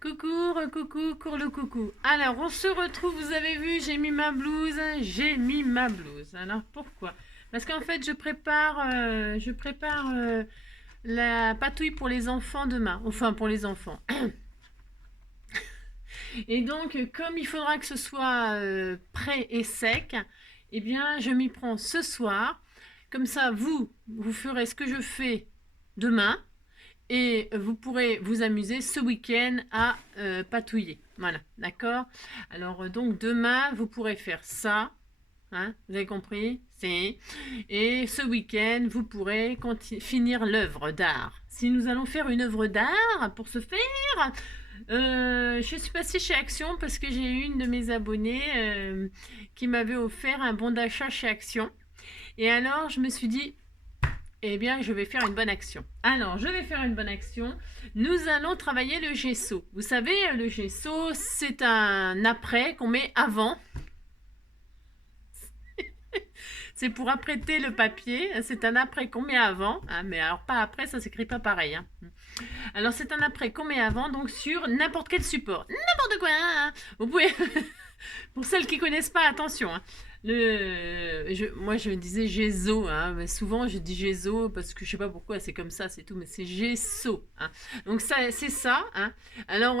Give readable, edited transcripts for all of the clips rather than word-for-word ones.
Coucou, coucou, cours le coucou. Alors, on se retrouve, vous avez vu, j'ai mis ma blouse, j'ai mis ma blouse. Alors, pourquoi? Parce qu'en fait, je prépare la patouille pour les enfants demain. Enfin, pour les enfants. Et donc, comme il faudra que ce soit prêt et sec, eh bien, je m'y prends ce soir. Comme ça, vous ferez ce que je fais demain. Et vous pourrez vous amuser ce week-end à patouiller. Voilà, d'accord. Alors donc demain, vous pourrez faire ça. Hein, vous avez compris? C'est. Et ce week-end, vous pourrez finir l'œuvre d'art. Si nous allons faire une œuvre d'art, pour ce faire, je suis passée chez Action parce que j'ai eu une de mes abonnées qui m'avait offert un bon d'achat chez Action. Et alors, je me suis dit, eh bien, je vais faire une bonne action. Alors, je vais faire une bonne action. Nous allons travailler le gesso. Vous savez, le gesso, c'est un après qu'on met avant. C'est pour apprêter le papier. C'est un après qu'on met avant. Hein, mais alors, pas après, ça s'écrit pas pareil. Hein. Alors, c'est un après qu'on met avant, donc sur n'importe quel support. N'importe quoi. Hein. Vous pouvez. Pour celles qui connaissent pas, attention. Hein. Moi, je disais gesso, hein, mais souvent je dis gesso parce que je sais pas pourquoi, c'est comme ça, c'est tout, mais c'est gesso. Hein. Donc ça, c'est ça. Hein. Alors,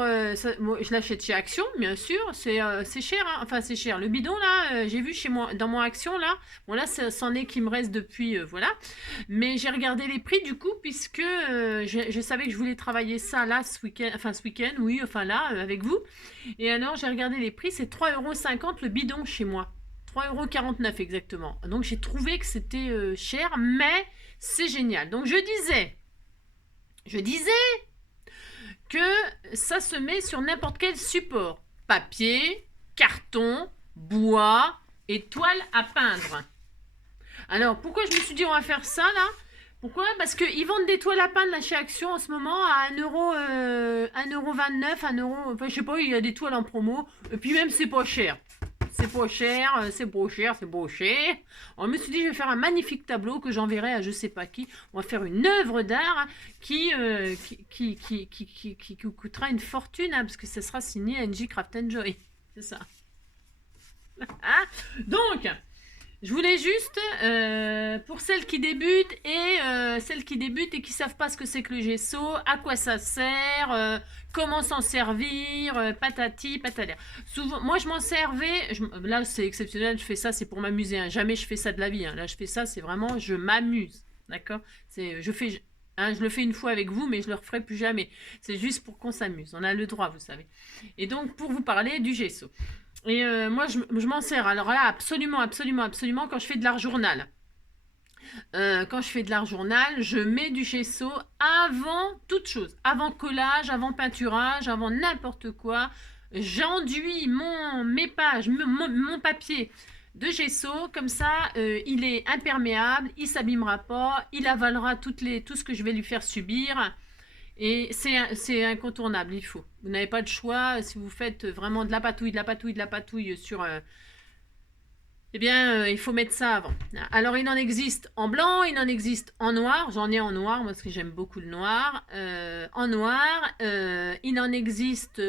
moi, je l'achète chez Action, bien sûr, c'est cher. Hein. Enfin, c'est cher. Le bidon là, j'ai vu chez moi dans mon Action là. Bon là, c'en est qui me reste depuis, voilà. Mais j'ai regardé les prix du coup puisque je savais que je voulais travailler ça là ce week-end, enfin ce week-end, oui, enfin là avec vous. Et alors, j'ai regardé les prix, c'est 3,50 € le bidon chez moi. 3,49 € exactement. Donc, j'ai trouvé que c'était cher, mais c'est génial. Donc, je disais que ça se met sur n'importe quel support. Papier, carton, bois et toile à peindre. Alors, pourquoi je me suis dit on va faire ça là? Pourquoi? Parce qu'ils vendent des toiles à peindre là chez Action en ce moment à 1,29 €, 1€, enfin je sais pas, il y a des toiles en promo. Et puis même c'est pas cher. C'est pas cher, c'est beau cher, c'est beau cher. On me suis dit, je vais faire un magnifique tableau que j'enverrai à je sais pas qui. On va faire une œuvre d'art qui coûtera une fortune, hein, parce que ça sera signé NJ Craft Joy. C'est ça. Hein. Donc, je voulais juste, pour celles qui débutent et qui savent pas ce que c'est que le gesso, à quoi ça sert, comment s'en servir, patati, patata. Souvent, moi je m'en servais, là c'est exceptionnel, je fais ça, c'est pour m'amuser. Hein. Jamais je fais ça de la vie. Hein. Là je fais ça, c'est vraiment, je m'amuse. D'accord. Je le fais une fois avec vous, mais je le referai plus jamais. C'est juste pour qu'on s'amuse. On a le droit, vous savez. Et donc, pour vous parler du gesso. Et moi, je m'en sers. Alors là, absolument, absolument, absolument, quand je fais de l'art journal. Quand je fais de l'art journal, je mets du gesso avant toute chose. Avant collage, avant peinturage, avant n'importe quoi. J'enduis mes pages, mon papier de gesso. Comme ça, il est imperméable, il s'abîmera pas, il avalera tout ce que je vais lui faire subir. Et c'est incontournable, il faut. Vous n'avez pas de choix. Si vous faites vraiment de la patouille, de la patouille, de la patouille sur... eh bien, il faut mettre ça avant. Alors, il en existe en blanc, il en existe en noir. J'en ai en noir, parce que j'aime beaucoup le noir. En noir, il en existe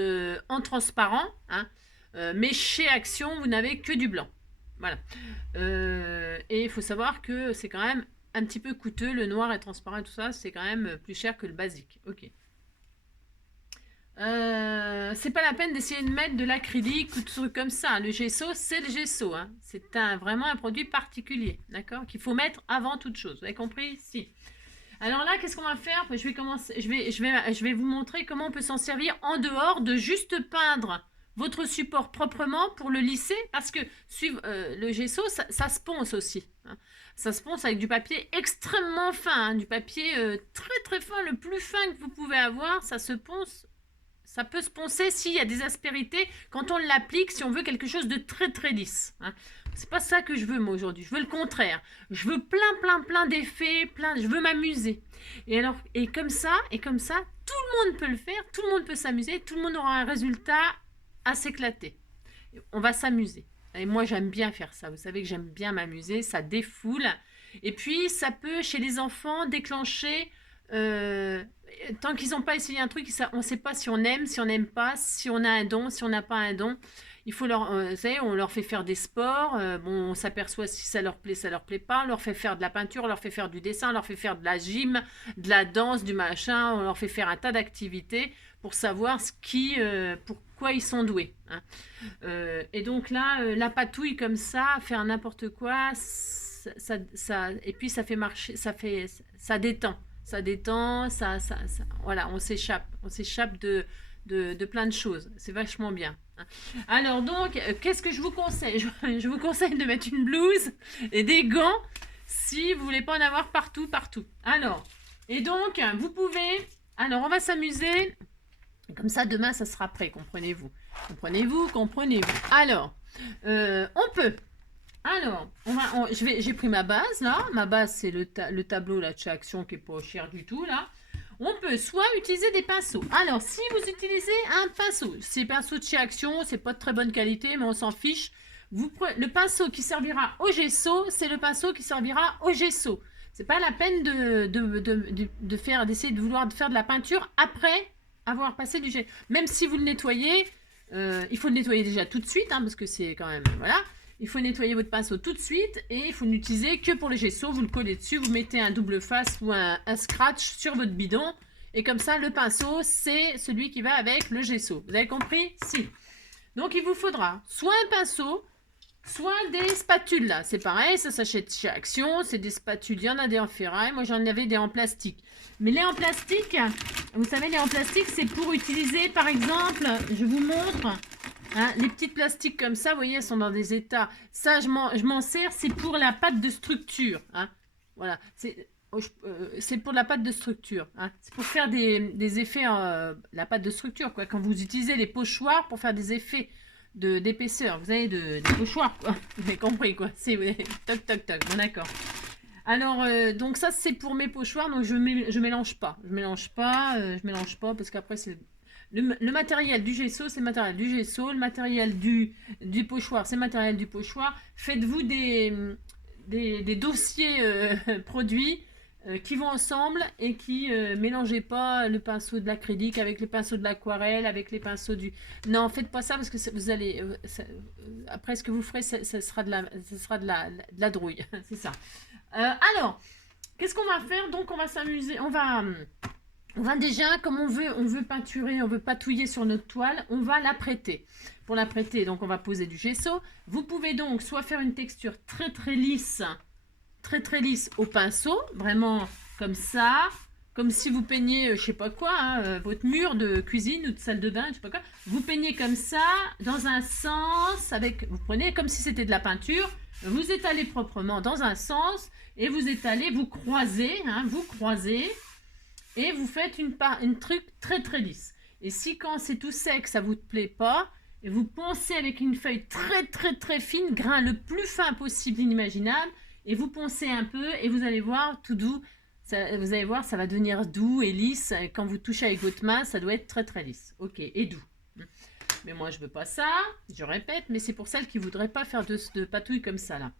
en transparent. Hein. Mais chez Action, vous n'avez que du blanc. Voilà. Et il faut savoir que c'est quand même un petit peu coûteux, le noir et transparent et tout ça, c'est quand même plus cher que le basique. Ok. C'est pas la peine d'essayer de mettre de l'acrylique ou de trucs comme ça. Le gesso, c'est le gesso. Hein. C'est vraiment un produit particulier, d'accord, qu'il faut mettre avant toute chose. Vous avez compris? Si. Alors là, qu'est-ce qu'on va faire? Je vais vous montrer comment on peut s'en servir en dehors de juste peindre votre support proprement pour le lisser, parce que le gesso, ça se ponce aussi. Hein. Ça se ponce avec du papier extrêmement fin, hein, du papier très très fin, le plus fin que vous pouvez avoir. Ça se ponce, ça peut se poncer s'il y a des aspérités quand on l'applique, si on veut quelque chose de très très lisse. Hein. C'est pas ça que je veux moi aujourd'hui. Je veux le contraire. Je veux plein d'effets, je veux m'amuser. Et comme ça, tout le monde peut le faire, tout le monde peut s'amuser, tout le monde aura un résultat à s'éclater. On va s'amuser. Et moi, j'aime bien faire ça. Vous savez que j'aime bien m'amuser. Ça défoule. Et puis, ça peut, chez les enfants, déclencher tant qu'ils n'ont pas essayé un truc, on ne sait pas si on aime, si on n'aime pas, si on a un don, si on n'a pas un don. Il faut leur, vous savez, on leur fait faire des sports, bon, on s'aperçoit si ça leur plaît pas, on leur fait faire de la peinture, on leur fait faire du dessin, on leur fait faire de la gym, de la danse, du machin, on leur fait faire un tas d'activités pour savoir pourquoi ils sont doués. Hein. Et donc là, la patouille comme ça, faire n'importe quoi, et puis ça fait marcher, ça détend. Ça détend, voilà, on s'échappe de plein de choses. C'est vachement bien. Alors donc, qu'est-ce que je vous conseille? Je vous conseille de mettre une blouse et des gants si vous voulez pas en avoir partout. Alors, et donc, vous pouvez... Alors, on va s'amuser. Comme ça, demain, ça sera prêt, comprenez-vous. Comprenez-vous. Alors, on peut... Alors, j'ai pris ma base, là. Ma base, c'est le tableau là, de chez Action qui n'est pas cher du tout, là. On peut soit utiliser des pinceaux. Alors, si vous utilisez un pinceau, ces pinceaux de chez Action, c'est pas de très bonne qualité, mais on s'en fiche. Le pinceau qui servira au gesso, c'est le pinceau qui servira au gesso. C'est pas la peine d'essayer de vouloir faire de la peinture après avoir passé du gesso. Même si vous le nettoyez, il faut le nettoyer déjà tout de suite, hein, parce que c'est quand même... Voilà. Il faut nettoyer votre pinceau tout de suite et il faut n'utiliser que pour le gesso. Vous le collez dessus, vous mettez un double face ou un scratch sur votre bidon. Et comme ça, le pinceau, c'est celui qui va avec le gesso. Vous avez compris? Si. Donc, il vous faudra soit un pinceau, soit des spatules. Là, c'est pareil, ça s'achète chez Action. C'est des spatules. Il y en a des en ferraille. Moi, j'en avais des en plastique. Mais les en plastique, vous savez, les en plastique, c'est pour utiliser, par exemple, je vous montre... Hein, les petites plastiques comme ça, vous voyez, elles sont dans des états. Ça, je m'en sers, c'est pour la pâte de structure. Hein. Voilà, c'est pour la pâte de structure. Hein. C'est pour faire des effets, la pâte de structure, quoi. Quand vous utilisez les pochoirs pour faire des effets d'épaisseur, vous avez des pochoirs, quoi. Vous avez compris, quoi. C'est toc, toc, toc, bon, d'accord. Alors, donc ça, c'est pour mes pochoirs, donc je mélange pas. Je mélange pas, parce qu'après, c'est... Le matériel du gesso, c'est le matériel du gesso. Le matériel du pochoir, c'est le matériel du pochoir. Faites-vous des dossiers produits qui vont ensemble et qui mélangez pas le pinceau de l'acrylique avec les pinceaux de l'aquarelle, avec les pinceaux du... Non, faites pas ça parce que vous allez... après, ce que vous ferez, ça sera de la drouille. C'est ça. Alors, qu'est-ce qu'on va faire? Donc, on va s'amuser. On va déjà, comme on veut peinturer, on veut patouiller sur notre toile, on va l'apprêter. Pour l'apprêter, donc on va poser du gesso. Vous pouvez donc soit faire une texture très très lisse au pinceau, vraiment comme ça, comme si vous peignez, je sais pas quoi, hein, votre mur de cuisine ou de salle de bain, je sais pas quoi. Vous peignez comme ça, dans un sens, vous prenez comme si c'était de la peinture, vous étalez proprement dans un sens et vous étalez, vous croisez, et vous faites une truc très très lisse. Et si quand c'est tout sec, ça vous plaît pas, et vous poncez avec une feuille très très très fine, grain le plus fin possible inimaginable, et vous poncez un peu, et vous allez voir, tout doux, vous allez voir, ça va devenir doux et lisse. Quand vous touchez avec votre main, ça doit être très très lisse. Ok, et doux. Mais moi, je veux pas ça, je répète, mais c'est pour celles qui voudraient pas faire de patouille comme ça, là.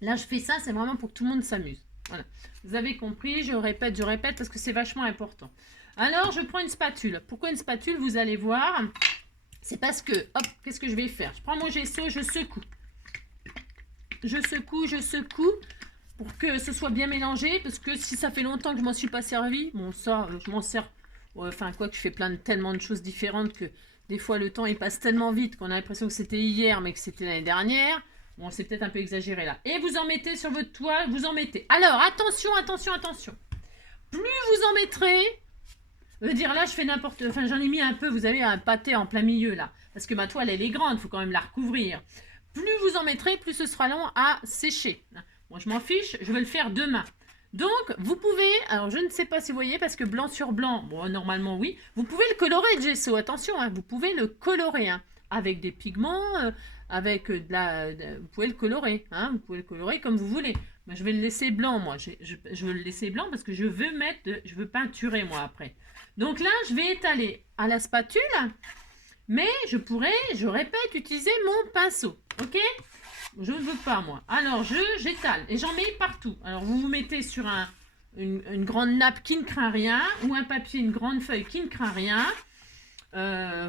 Là, je fais ça, c'est vraiment pour que tout le monde s'amuse. Voilà. Vous avez compris, je répète parce que c'est vachement important. Alors, je prends une spatule. Pourquoi une spatule? Vous allez voir. C'est parce que, hop, qu'est-ce que je vais faire? Je prends mon gesso, je secoue. Je secoue pour que ce soit bien mélangé. Parce que si ça fait longtemps que je m'en suis pas servi, bon, ça, je m'en sers. Enfin, quoi que je fais tellement de choses différentes que des fois le temps il passe tellement vite qu'on a l'impression que c'était hier, mais que c'était l'année dernière. Bon, c'est peut-être un peu exagéré là. Et vous en mettez sur votre toile, vous en mettez. Alors, attention. Plus vous en mettrez, je veux dire là, je fais n'importe... Enfin, j'en ai mis un peu, vous avez un pâté en plein milieu là. Parce que ma toile, elle est grande, il faut quand même la recouvrir. Plus vous en mettrez, plus ce sera long à sécher. Moi, je m'en fiche, je vais le faire demain. Donc, vous pouvez, alors je ne sais pas si vous voyez, parce que blanc sur blanc, bon, normalement oui, vous pouvez le colorer le gesso, attention, hein, vous pouvez le colorer, hein, avec des pigments... vous pouvez le colorer, hein, vous pouvez le colorer comme vous voulez. Moi, je vais le laisser blanc, moi. Je veux le laisser blanc parce que je veux peinturer, moi, après. Donc là, je vais étaler à la spatule, mais je pourrais, je répète, utiliser mon pinceau, ok? Je ne veux pas, moi. Alors, j'étale et j'en mets partout. Alors, vous vous mettez sur un une grande nappe qui ne craint rien, ou un papier, une grande feuille qui ne craint rien.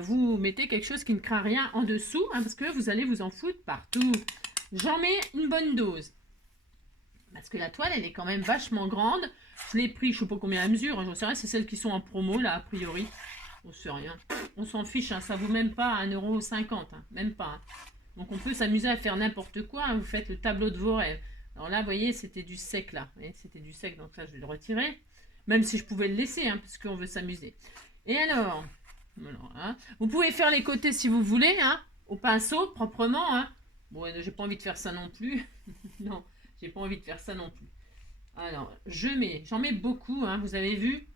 Vous mettez quelque chose qui ne craint rien en dessous, hein, parce que vous allez vous en foutre partout. J'en mets une bonne dose. Parce que la toile, elle est quand même vachement grande. Je l'ai pris, je ne sais pas combien elle mesure, hein, j'en sais rien, c'est celles qui sont en promo, là, a priori. On sait rien. On s'en fiche, hein, ça vaut même pas 1,50 €, hein, même pas. Hein. Donc on peut s'amuser à faire n'importe quoi, hein, vous faites le tableau de vos rêves. Alors là, vous voyez, c'était du sec, là. C'était du sec, donc là, je vais le retirer. Même si je pouvais le laisser, hein, parce qu'on veut s'amuser. Et alors, hein, vous pouvez faire les côtés si vous voulez, hein, au pinceau, proprement. Hein. Bon, j'ai pas envie de faire ça non plus. Non, j'ai pas envie de faire ça non plus. Alors, j'en mets beaucoup, hein, vous avez vu.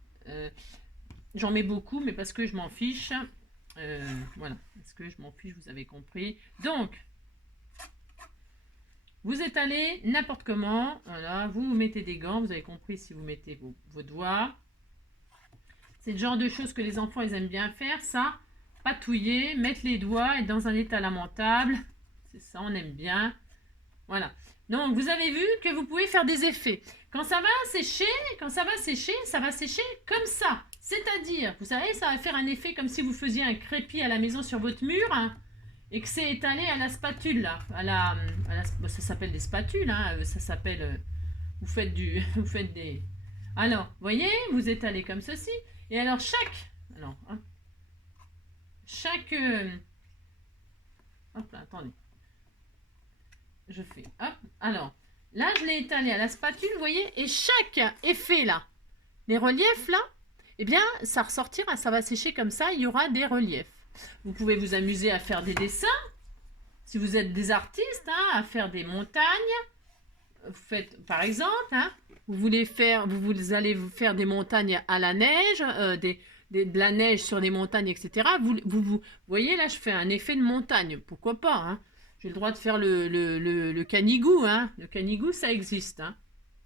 J'en mets beaucoup, mais parce que je m'en fiche. Voilà, parce que je m'en fiche, vous avez compris. Donc, vous étalez n'importe comment. Voilà, vous mettez des gants, vous avez compris si vous mettez vos doigts. C'est le genre de choses que les enfants, ils aiment bien faire, ça. Patouiller, mettre les doigts, être dans un état lamentable. C'est ça, on aime bien. Voilà. Donc, vous avez vu que vous pouvez faire des effets. Quand ça va sécher, ça va sécher comme ça. C'est-à-dire, vous savez, ça va faire un effet comme si vous faisiez un crépi à la maison sur votre mur, hein, et que c'est étalé à la spatule, là. Ça s'appelle des spatules, hein, ça s'appelle... vous faites des... Alors, vous voyez, vous étalez comme ceci. Et alors, hop là, attendez. Je fais, hop, alors, là, je l'ai étalé à la spatule, vous voyez, et chaque effet, là, les reliefs, là, eh bien, ça ressortira, ça va sécher comme ça, il y aura des reliefs. Vous pouvez vous amuser à faire des dessins, si vous êtes des artistes, hein, à faire des montagnes. Vous faites, par exemple, hein, vous allez vous faire des montagnes à la neige, de la neige sur les montagnes, etc. Vous voyez, là, je fais un effet de montagne, pourquoi pas, hein. J'ai le droit de faire le canigou, hein. Le canigou, ça existe, hein.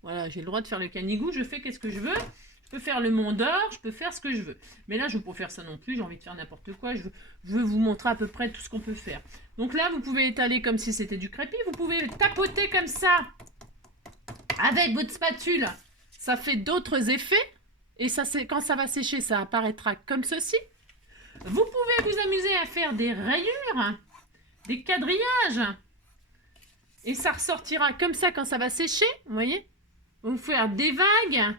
Voilà, j'ai le droit de faire le canigou, je fais qu'est-ce que je veux. Je peux faire le Mont d'Or, je peux faire ce que je veux. Mais là, je ne veux pas faire ça non plus, j'ai envie de faire n'importe quoi. Je veux vous montrer à peu près tout ce qu'on peut faire. Donc là, vous pouvez étaler comme si c'était du crépi. Vous pouvez tapoter comme ça, avec votre spatule. Ça fait d'autres effets. Et ça, quand ça va sécher, ça apparaîtra comme ceci. Vous pouvez vous amuser à faire des rayures, des quadrillages. Et ça ressortira comme ça quand ça va sécher, vous voyez. Vous pouvez faire des vagues.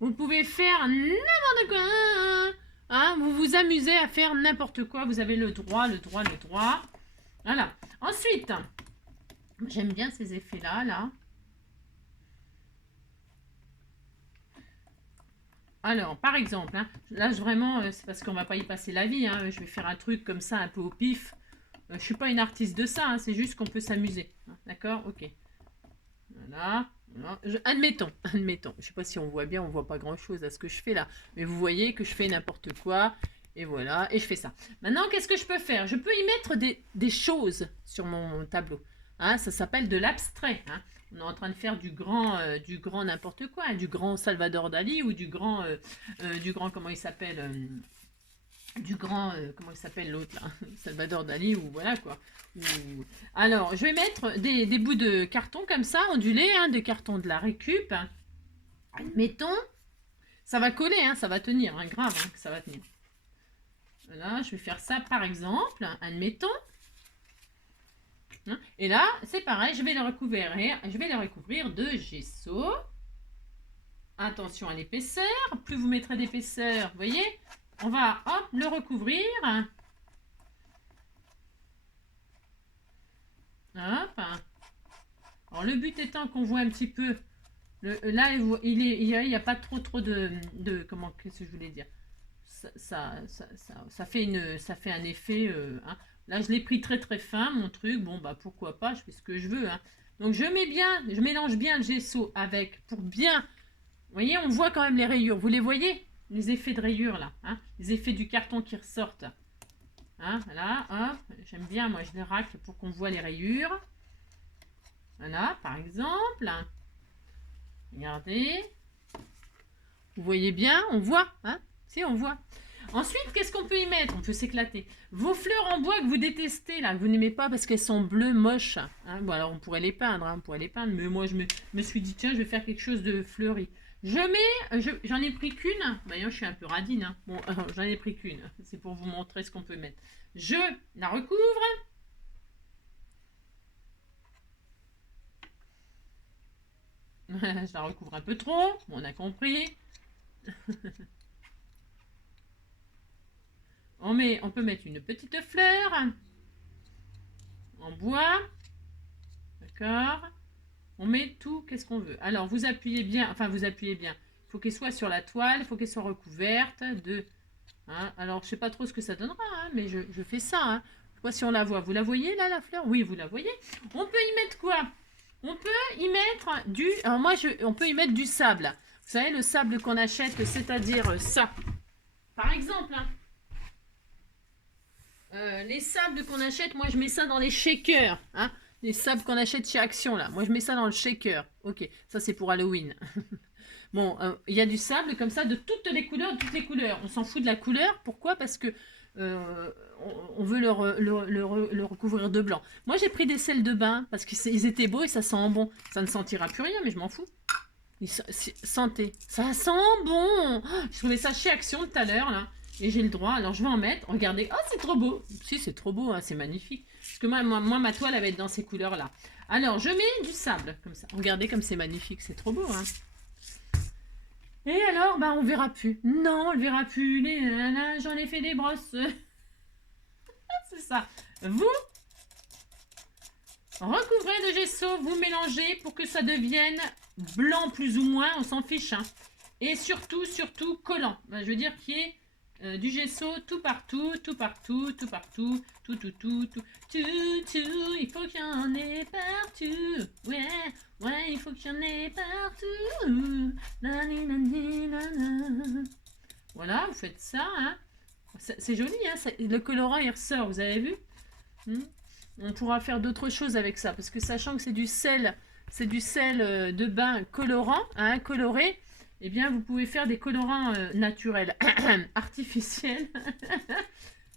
Vous pouvez faire n'importe quoi. Hein, vous vous amusez à faire n'importe quoi. Vous avez le droit. Voilà. Ensuite, j'aime bien ces effets-là, là. Alors, par exemple, hein, là, vraiment, c'est parce qu'on va pas y passer la vie. Hein, je vais faire un truc comme ça, un peu au pif. Je suis pas une artiste de ça, hein, c'est juste qu'on peut s'amuser. Hein, d'accord? Ok. Voilà. Admettons. Je sais pas si on voit bien, on voit pas grand chose à ce que je fais là. Mais vous voyez que je fais n'importe quoi. Et voilà, et je fais ça. Maintenant, qu'est-ce que je peux faire? Je peux y mettre des choses sur mon tableau. Hein, ça s'appelle de l'abstrait. Hein. On est en train de faire du grand n'importe quoi. Hein, du grand Salvador Dali ou du grand comment il s'appelle comment il s'appelle l'autre là? Salvador Dali ou voilà quoi. Alors, je vais mettre des bouts de carton comme ça, ondulés, hein, de carton de la récup. Mettons, ça va coller, hein, ça va tenir, hein, grave, hein, ça va tenir. Voilà, je vais faire ça par exemple, admettons. Hein, et là, c'est pareil, je vais le recouvrir de gesso. Attention à l'épaisseur, plus vous mettrez d'épaisseur, vous voyez, on va hop, le recouvrir. Hop. Alors le but étant qu'on voit un petit peu, là il n'y a pas trop de comment, qu'est-ce que je voulais dire, ça fait un effet, hein. Là je l'ai pris très très fin mon truc, bon bah pourquoi pas, je fais ce que je veux, hein. Donc je mélange bien le gesso avec, pour bien, vous voyez, on voit quand même les rayures, vous les voyez, les effets de rayures là, hein, les effets du carton qui ressortent. Hein, voilà, hop, j'aime bien, moi je les racle pour qu'on voit les rayures. Voilà, par exemple. Regardez. Vous voyez bien, on voit, hein? Si, on voit. Ensuite, qu'est-ce qu'on peut y mettre? On peut s'éclater. Vos fleurs en bois que vous détestez, là, que vous n'aimez pas parce qu'elles sont bleues, moches. Hein, bon, alors on pourrait les peindre, hein, on pourrait les peindre. Mais moi, je me suis dit, tiens, je vais faire quelque chose de fleuri. J'en ai pris qu'une. D'ailleurs, je suis un peu radine. Hein. Bon, j'en ai pris qu'une. C'est pour vous montrer ce qu'on peut mettre. Je la recouvre. Je la recouvre un peu trop. Bon, on a compris. On peut mettre une petite fleur en bois. D'accord. On met tout, qu'est-ce qu'on veut. Alors, vous appuyez bien. Il faut qu'elle soit sur la toile. Il faut qu'elle soit recouverte de... Hein, alors, je ne sais pas trop ce que ça donnera, hein, mais je fais ça. Hein. Je sais pas si on la voit. Vous la voyez, là, la fleur? Oui, vous la voyez. On peut y mettre quoi? On peut y mettre du... Alors, on peut y mettre du sable. Vous savez, le sable qu'on achète, c'est-à-dire ça. Par exemple, hein. Les sables qu'on achète, moi je mets ça dans les shakers. Hein, les sables qu'on achète chez Action, là. Moi je mets ça dans le shaker. Ok, ça c'est pour Halloween. Bon, il y a du sable comme ça de toutes les couleurs. On s'en fout de la couleur. Pourquoi? Parce que on veut le recouvrir de blanc. Moi j'ai pris des sels de bain parce qu'ils étaient beaux et ça sent bon. Ça ne sentira plus rien, mais je m'en fous. Sentez, ça sent bon. Je trouvais ça chez Action tout à l'heure là. Et j'ai le droit, alors je vais en mettre. Regardez, oh c'est trop beau. Si, c'est trop beau, hein, c'est magnifique. Parce que moi, ma toile, elle va être dans ces couleurs-là. Alors, je mets du sable, comme ça. Regardez comme c'est magnifique, c'est trop beau. Hein. Et alors, bah, on verra plus. Non, on le verra plus. J'en ai fait des brosses. C'est ça. Vous recouvrez de gesso, vous mélangez pour que ça devienne blanc plus ou moins, on s'en fiche. Hein. Et surtout, collant. Bah, je veux dire qu'il y ait du gesso tout partout, tout, il faut qu'il y en ait partout, ouais, il faut qu'il y en ait partout, voilà, vous faites ça, hein. C'est joli, hein, le colorant il ressort, vous avez vu? On pourra faire d'autres choses avec ça, parce que sachant que c'est du sel de bain colorant, hein, coloré, eh bien, vous pouvez faire des colorants naturels, artificiels.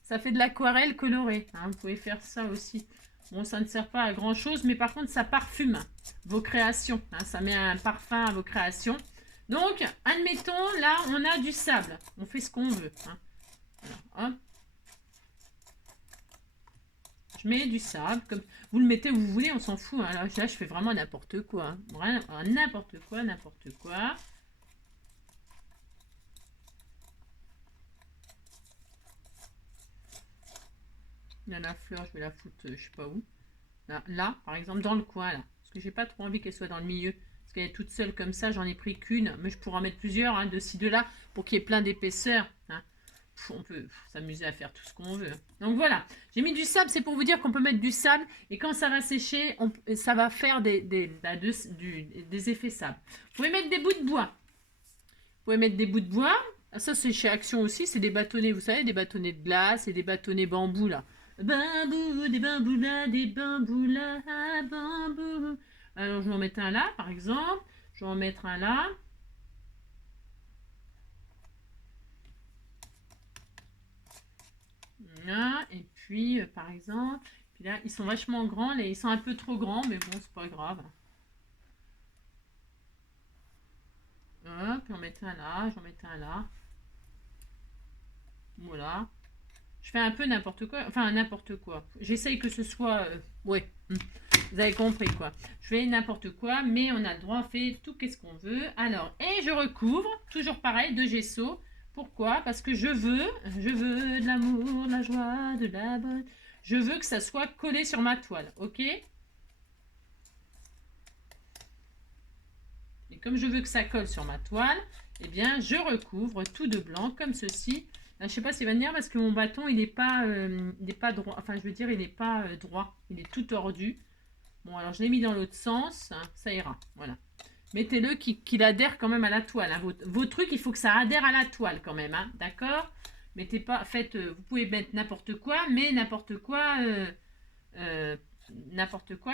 Ça fait de l'aquarelle colorée. Hein, vous pouvez faire ça aussi. Bon, ça ne sert pas à grand chose, mais par contre, ça parfume vos créations. Hein, ça met un parfum à vos créations. Donc, admettons, là, on a du sable. On fait ce qu'on veut. Hein. Alors, hop. Je mets du sable. Comme... Vous le mettez où vous voulez, on s'en fout. Hein. Là, je fais vraiment n'importe quoi. Hein. Vraiment, n'importe quoi. Là, la fleur, je vais la foutre, je sais pas où. Là, par exemple, dans le coin, là. Parce que j'ai pas trop envie qu'elle soit dans le milieu. Parce qu'elle est toute seule comme ça, j'en ai pris qu'une. Mais je pourrais en mettre plusieurs, hein, de ci, de là, pour qu'il y ait plein d'épaisseur. Hein. On peut s'amuser à faire tout ce qu'on veut. Donc voilà, j'ai mis du sable, c'est pour vous dire qu'on peut mettre du sable. Et quand ça va sécher, ça va faire des effets sable. Vous pouvez mettre des bouts de bois. Ça, c'est chez Action aussi, c'est des bâtonnets, vous savez, des bâtonnets de glace et des bâtonnets bambou, là. Bambou, des bambous là, bambou. Alors, je vais en mettre un là, par exemple. Je vais en mettre un là. Là, et puis, par exemple, puis là, ils sont vachement grands. Là, ils sont un peu trop grands, mais bon, c'est pas grave. Hop, j'en mettre un là, j'en mettre un là. Voilà. Je fais un peu n'importe quoi. Enfin, n'importe quoi. J'essaye que ce soit... ouais. Vous avez compris, quoi. Je fais n'importe quoi, mais on a le droit, on fait tout qu'est-ce qu'on veut. Alors, et je recouvre, toujours pareil, de gesso. Pourquoi? Parce que je veux de l'amour, de la joie, de la bonne. Je veux que ça soit collé sur ma toile, ok? Et comme je veux que ça colle sur ma toile, eh bien, je recouvre tout de blanc, comme ceci. Je ne sais pas s'il va venir parce que mon bâton, il n'est pas droit. Enfin, je veux dire, il n'est pas droit. Il est tout tordu. Bon, alors, je l'ai mis dans l'autre sens. Hein, ça ira. Voilà. Mettez-le qu'il adhère quand même à la toile. Hein. Vos trucs, il faut que ça adhère à la toile quand même. Hein, d'accord? Mettez pas... Faites... vous pouvez mettre n'importe quoi, mais n'importe quoi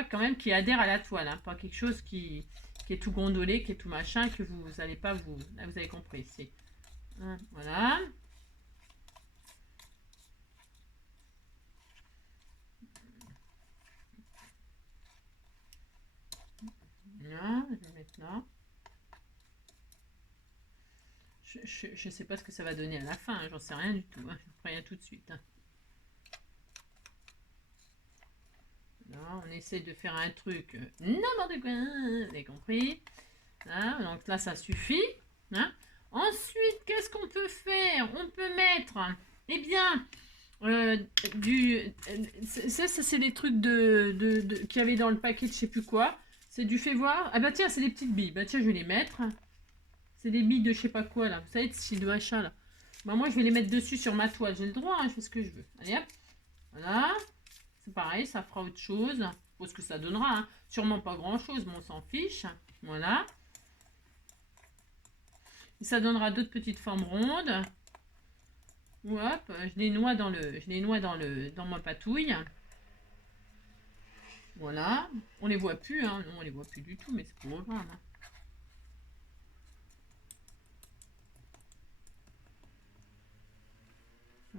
quand même qui adhère à la toile. Hein, pas quelque chose qui est tout gondolé, qui est tout machin, que vous n'allez pas vous... Là, vous avez compris. Hein, voilà. Là. Je sais pas ce que ça va donner à la fin, hein, j'en sais rien du tout. Hein, je ne rien tout de suite. Hein. Là, on essaie de faire un truc n'importe quoi, vous avez compris. Là, donc là, ça suffit. Hein. Ensuite, qu'est-ce qu'on peut faire? On peut mettre, eh bien, ça c'est des trucs qu'il y avait dans le paquet de je sais plus quoi. C'est du fait voir. Ah bah tiens, c'est des petites billes. Bah tiens, je vais les mettre. C'est des billes de je sais pas quoi là. Vous savez, de machin là. Bah moi, je vais les mettre dessus sur ma toile. J'ai le droit, hein, je fais ce que je veux. Allez hop. Voilà. C'est pareil, ça fera autre chose. Pour ce que ça donnera. Hein. Sûrement pas grand chose, mais on s'en fiche. Voilà. Et ça donnera d'autres petites formes rondes. Hop, je les noie dans ma patouille. Voilà. On les voit plus, hein. Non, on les voit plus du tout, mais c'est pas grave.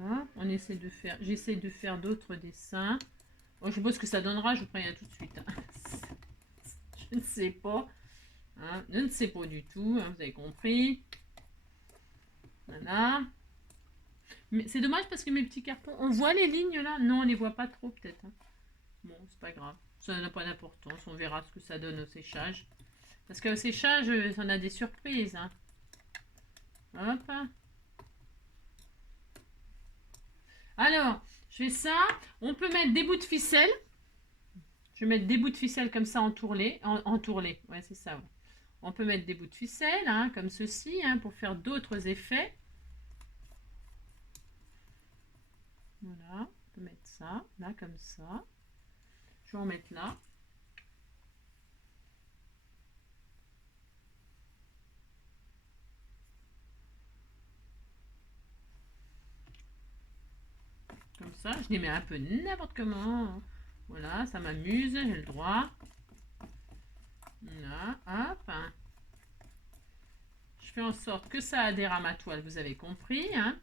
Hein. Hein, j'essaie de faire d'autres dessins. Bon, je suppose que ça donnera, je vous préviens tout de suite. Hein. Je ne sais pas. Hein, je ne sais pas du tout, hein, vous avez compris. Voilà. Mais c'est dommage parce que mes petits cartons, on voit les lignes là? Non, on les voit pas trop peut-être. Hein. Bon, c'est pas grave. Ça n'a pas d'importance. On verra ce que ça donne au séchage. Parce qu'au séchage, on a des surprises. Hein. Hop. Alors, je fais ça. On peut mettre des bouts de ficelle. Je vais mettre des bouts de ficelle comme ça entourlés. Entourlés. Ouais, c'est ça. Ouais. On peut mettre des bouts de ficelle, hein, comme ceci, hein, pour faire d'autres effets. Voilà. On peut mettre ça, là, comme ça. Je vais en mettre là. Comme ça, je les mets un peu n'importe comment. Voilà, ça m'amuse, j'ai le droit. Là, hop. Je fais en sorte que ça adhère à ma toile, vous avez compris. Hein.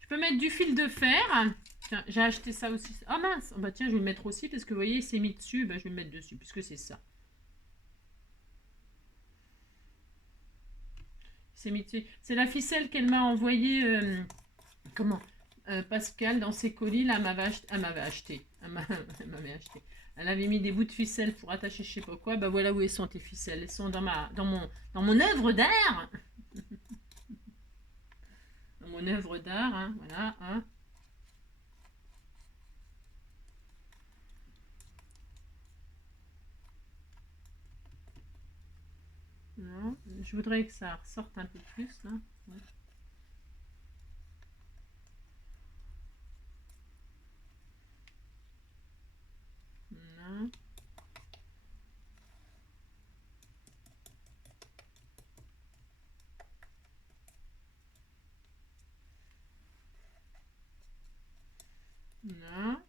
Je peux mettre du fil de fer. Tiens, j'ai acheté ça aussi. Ah mince, bah tiens, je vais le mettre aussi parce que vous voyez, c'est mis dessus. Bah, je vais le mettre dessus puisque c'est ça. C'est mis dessus. C'est la ficelle qu'elle m'a envoyée. Comment Pascal, dans ses colis, là, elle m'avait acheté. Elle m'avait acheté. Elle avait mis des bouts de ficelle pour attacher je sais pas quoi. Bah voilà où elles sont tes ficelles. Elles sont dans mon œuvre d'art. Dans mon œuvre d'art, hein, voilà. Hein. Non, je voudrais que ça ressorte un peu plus là. Ouais. Non. Non.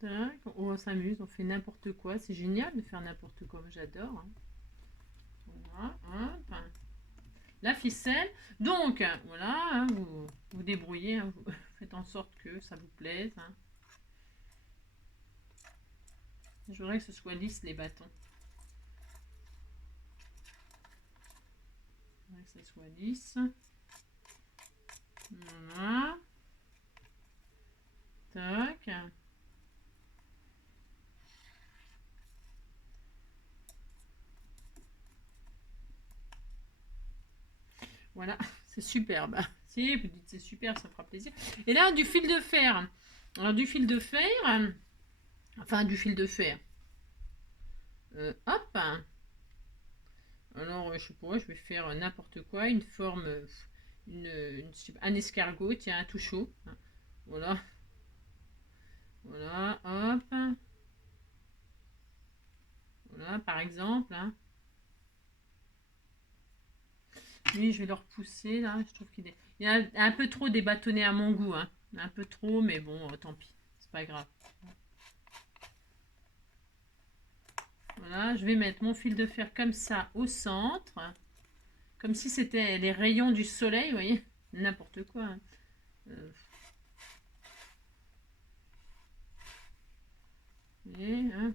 Tac. Oh, on s'amuse, on fait n'importe quoi. C'est génial de faire n'importe quoi, j'adore. Hein. Voilà. Hop. La ficelle. Donc, voilà, hein, vous débrouillez, hein, vous faites en sorte que ça vous plaise. Hein. Je voudrais que ce soit lisse les bâtons. Je voudrais que ce soit lisse. Voilà. Tac. Voilà, c'est superbe. Si, vous dites c'est super, ça me fera plaisir. Et là, du fil de fer. Alors, du fil de fer, enfin, du fil de fer. Hop. Alors, je sais pas, je vais faire n'importe quoi, une forme, un escargot, tiens, un tout chaud. Voilà. Voilà, hop. Voilà, par exemple. Hein. Lui, je vais le repousser, là. Je trouve qu'il y a un peu trop débâtonné à mon goût. Hein. Un peu trop, mais bon, tant pis. C'est pas grave. Voilà, je vais mettre mon fil de fer comme ça au centre. Comme si c'était les rayons du soleil, vous voyez. N'importe quoi. Hein. Et, hein.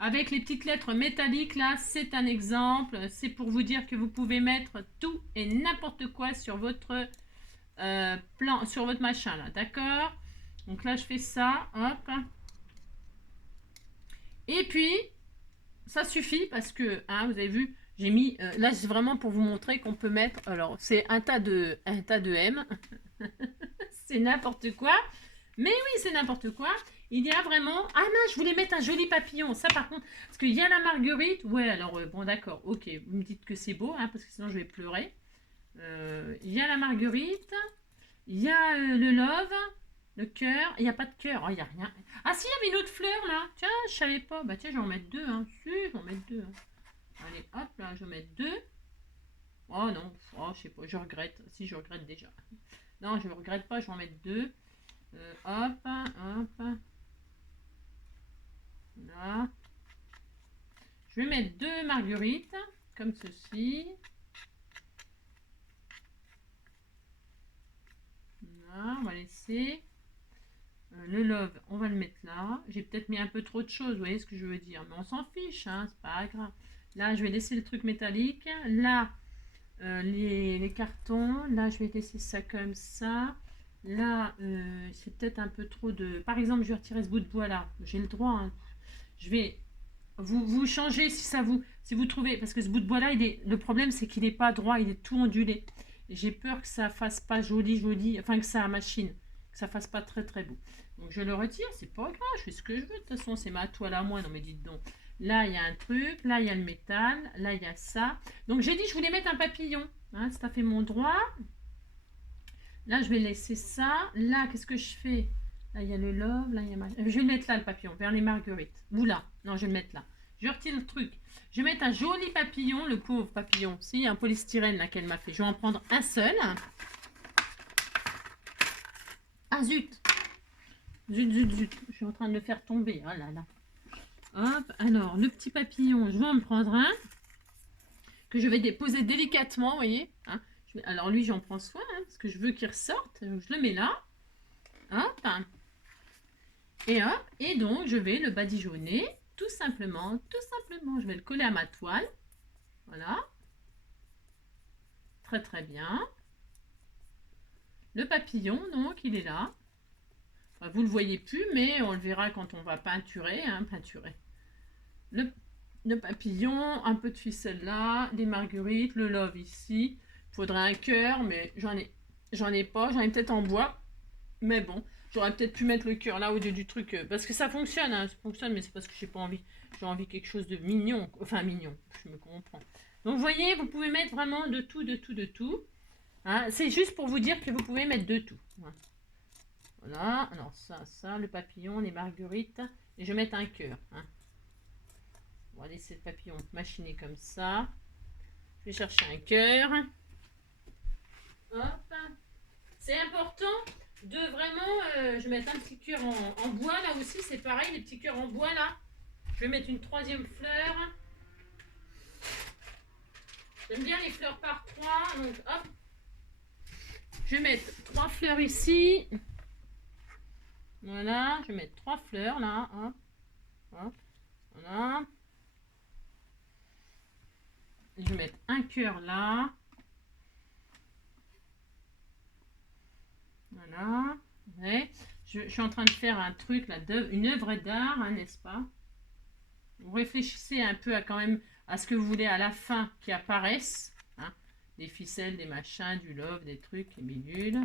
avec les petites lettres métalliques là, c'est un exemple. C'est pour vous dire que vous pouvez mettre tout et n'importe quoi sur votre plan, sur votre machin là, d'accord? Donc là, je fais ça, hop. Et puis, ça suffit parce que, hein, vous avez vu, j'ai mis, là c'est vraiment pour vous montrer qu'on peut mettre, alors c'est un tas de M, c'est n'importe quoi, mais oui c'est n'importe quoi, il y a vraiment, ah non je voulais mettre un joli papillon, ça par contre, parce qu'il y a la marguerite, ouais alors bon d'accord, ok, vous me dites que c'est beau, hein, parce que sinon je vais pleurer, il y a la marguerite, il y a le love, le cœur, il n'y a pas de cœur, il n'y a rien. Ah si, il y avait une autre fleur là, tiens, je savais pas, bah tiens, je vais en mettre deux, hein, si, je vais en mettre deux. Hein. Allez, hop là, je vais mettre deux. Oh non, oh, je sais pas, je regrette, si je regrette déjà. Non, je ne regrette pas, je vais en mettre deux. Hop, hop. Là. Je vais mettre deux marguerites, comme ceci. Là, on va laisser. Le love, on va le mettre là. J'ai peut-être mis un peu trop de choses, vous voyez ce que je veux dire. Mais on s'en fiche, hein, c'est pas grave. Là, je vais laisser le truc métallique. Là, les cartons. Là, je vais laisser ça comme ça. Là, c'est peut-être un peu trop de... Par exemple, je vais retirer ce bout de bois là. J'ai le droit. Hein. Je vais... Vous changez si vous trouvez... Parce que ce bout de bois là, le problème, c'est qu'il n'est pas droit. Il est tout ondulé. J'ai peur que ça fasse pas joli. Enfin, que ça machine. Que ça fasse pas très très beau. Donc je le retire, c'est pas grave, je fais ce que je veux. De toute façon, c'est ma toile à moi. Non mais dites donc. Là, il y a un truc, là, il y a le métal, là, il y a ça. Donc j'ai dit, je voulais mettre un papillon. Hein, c'est tout à fait mon droit. Là, je vais laisser ça. Là, qu'est-ce que je fais? Là, il y a le love, là, il y a je vais le mettre là, le papillon, vers les marguerites. Ou là. Non, je vais le mettre là. Je retire le truc. Je vais mettre un joli papillon, le pauvre papillon. Si, il y a un polystyrène là qu'elle m'a fait. Je vais en prendre un seul. Ah zut! Zut. Je suis en train de le faire tomber. Oh là là. Hop. Alors, le petit papillon, je vais en prendre un. Que je vais déposer délicatement, vous voyez. Hein. Alors lui, j'en prends soin. Hein, parce que je veux qu'il ressorte. Je le mets là. Hop. Et hop. Et donc, je vais le badigeonner. Tout simplement. Je vais le coller à ma toile. Voilà. Très très bien. Le papillon, donc, il est là. Vous ne le voyez plus, mais on le verra quand on va peinturer. Hein, peinturer. Le papillon, un peu de ficelle là, des marguerites, le love ici. Il faudrait un cœur, mais j'en ai pas. J'en ai peut-être en bois. Mais bon, j'aurais peut-être pu mettre le cœur là au lieu du truc. Parce que ça fonctionne, hein, ça fonctionne, mais c'est parce que j'ai pas envie. J'ai envie de quelque chose de mignon. Enfin, mignon, je me comprends. Donc, vous voyez, vous pouvez mettre vraiment de tout. Hein, c'est juste pour vous dire que vous pouvez mettre de tout. Voilà, alors ça, le papillon, les marguerites, et je vais mettre un cœur. Hein. On va laisser le papillon machiner comme ça. Je vais chercher un cœur. Hop. C'est important de vraiment... je vais mettre un petit cœur en bois là aussi, c'est pareil, les petits cœurs en bois là. Je vais mettre une troisième fleur. J'aime bien les fleurs par trois, donc hop. Je vais mettre 3 fleurs ici. Voilà, je vais mettre 3 fleurs là. Hop. Hop. Voilà. Je vais mettre un cœur là. Voilà. Ouais. Je suis en train de faire un truc là, une œuvre d'art, hein, n'est-ce pas? Vous réfléchissez un peu à quand même à ce que vous voulez à la fin qui apparaissent. Hein, des ficelles, des machins, du love, des trucs, des bidules.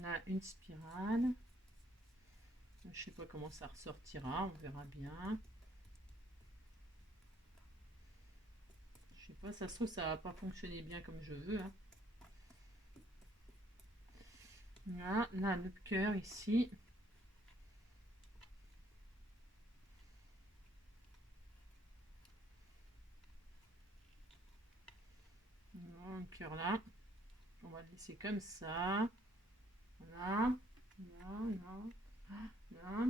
Là, une spirale. Je sais pas comment ça ressortira, on verra bien. Je sais pas, ça se trouve ça va pas fonctionner bien comme je veux. Hein. Là, le cœur ici. Le cœur là. On va le laisser comme ça. Voilà. Là.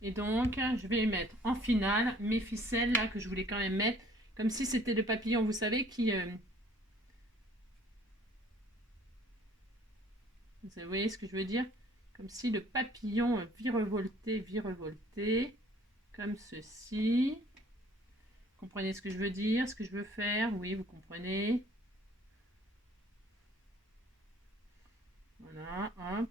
Et donc, je vais mettre en finale mes ficelles là que je voulais quand même mettre. Comme si c'était le papillon, vous savez, qui... Vous voyez ce que je veux dire? Comme si le papillon virevoltait, comme ceci. Comprenez ce que je veux dire, ce que je veux faire? Oui, vous comprenez? Voilà, hop.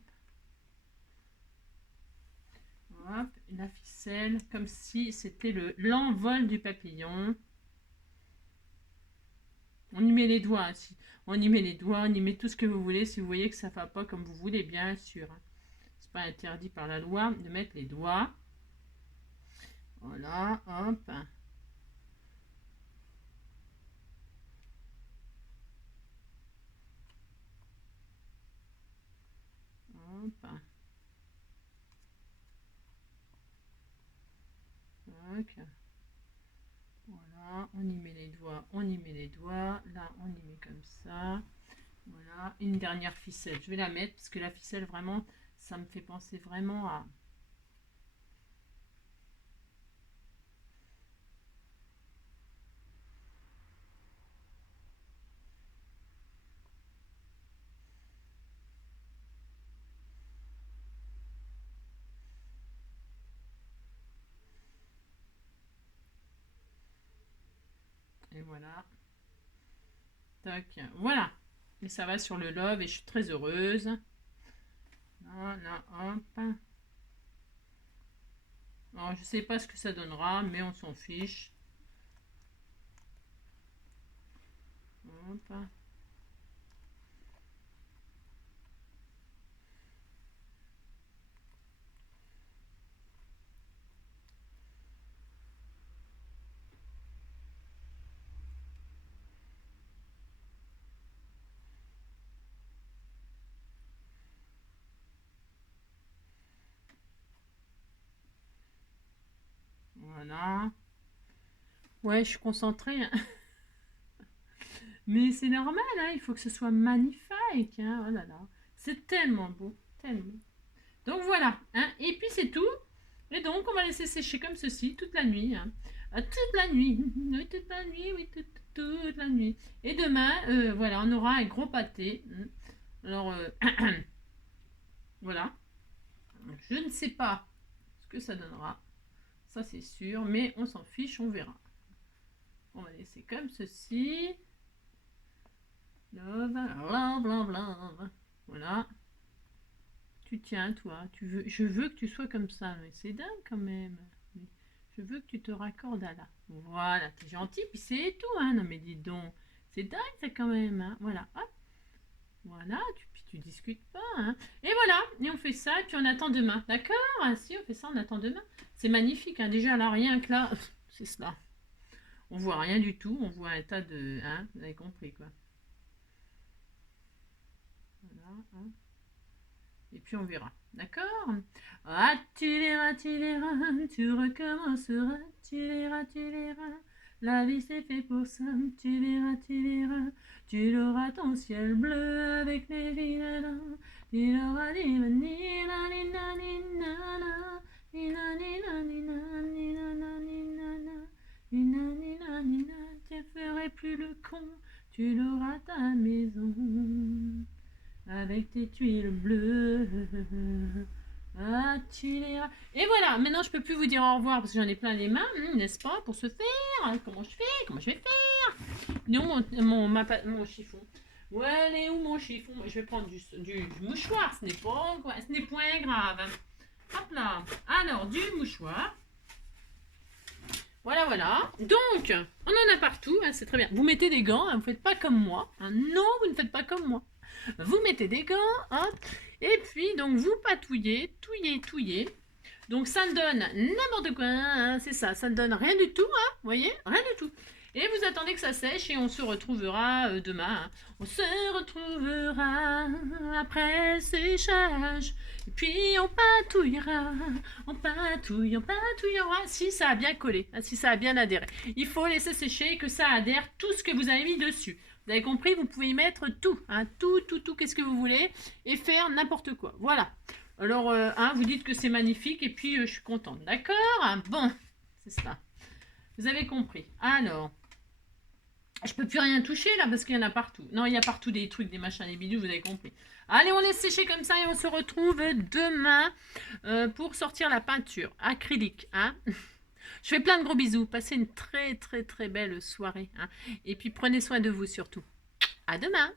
Hop, la ficelle, comme si c'était l'envol du papillon. On y met les doigts, on y met les doigts, on y met tout ce que vous voulez, si vous voyez que ça ne va pas comme vous voulez, bien sûr. C'est pas interdit par la loi de mettre les doigts. Voilà, hop. Hop. Donc, voilà, on y met les doigts, on y met les doigts. Là, on y met comme ça. Voilà, une dernière ficelle. Je vais la mettre parce que la ficelle, vraiment, ça me fait penser vraiment à... Et voilà. Tac, voilà. Et ça va sur le love et je suis très heureuse. Voilà, hop. Alors, je sais pas ce que ça donnera, mais on s'en fiche. Hop. Voilà. Ouais, je suis concentrée, hein. Mais c'est normal, hein, il faut que ce soit magnifique, hein. Oh là là. C'est tellement beau, tellement. Donc voilà, hein. Et puis c'est tout. Et donc on va laisser sécher comme ceci toute la nuit, hein. Toute la nuit. Oui, toute la nuit, oui, toute la nuit. Et demain, voilà, on aura un gros pâté. Alors, voilà. Je ne sais pas ce que ça donnera. Ça c'est sûr, mais on s'en fiche, on verra. On va laisser comme ceci. Love, love, love, love. Voilà. Tu tiens, toi. Je veux que tu sois comme ça. Mais c'est dingue quand même. Je veux que tu te raccordes à là. Voilà, t'es gentil, puis c'est tout, hein. Non mais dis donc. C'est dingue ça quand même, hein. Voilà, hop. Voilà, puis tu discutes pas, hein. Et voilà, et on fait ça, et puis on attend demain. D'accord? Si, on fait ça, on attend demain. C'est magnifique, hein. Déjà là, rien que là, c'est cela. On voit rien du tout, on voit un tas de... Hein, vous avez compris, quoi. Voilà, hein. Et puis on verra. D'accord? Ah, tu verras, tu recommenceras, tu verras, tu verras. La vie c'est fait pour ça, tu verras, tu l'auras ton ciel bleu avec les vilains. Tu l'auras tu ferais plus le con, tu l'auras ta maison avec tes tuiles bleues. Ah, tu liras. Et voilà, maintenant je peux plus vous dire au revoir parce que j'en ai plein les mains, n'est-ce pas, pour se faire. Comment je fais? Comment je vais faire? Non, mon chiffon. Ouais, elle est où mon chiffon? Je vais prendre du mouchoir, ce n'est point grave. Hop là. Alors, du mouchoir. Voilà, voilà. Donc, on en a partout, hein, c'est très bien. Vous mettez des gants, hein, vous ne faites pas comme moi. Hein. Non, vous ne faites pas comme moi. Vous mettez des gants, hop, et puis donc vous patouillez, touillez. Donc ça ne donne n'importe quoi, hein, c'est ça, ça ne donne rien du tout, hein, vous voyez, rien du tout. Et vous attendez que ça sèche et on se retrouvera demain. Hein. On se retrouvera après le séchage. Et puis on patouillera, on patouillera. Si ça a bien collé, hein, si ça a bien adhéré. Il faut laisser sécher et que ça adhère tout ce que vous avez mis dessus. Vous avez compris, vous pouvez y mettre tout, hein, tout, qu'est-ce que vous voulez, et faire n'importe quoi. Voilà. Alors, hein, vous dites que c'est magnifique, et puis je suis contente. D'accord? Bon, c'est ça. Vous avez compris. Alors, Je peux plus rien toucher là parce qu'il y en a partout. Non, il y a partout des trucs, des machins, des bidules, vous avez compris. Allez, on laisse sécher comme ça et on se retrouve demain pour sortir la peinture acrylique. Hein. Je fais plein de gros bisous. Passez une très très très belle soirée. Hein. Et puis prenez soin de vous surtout. À demain.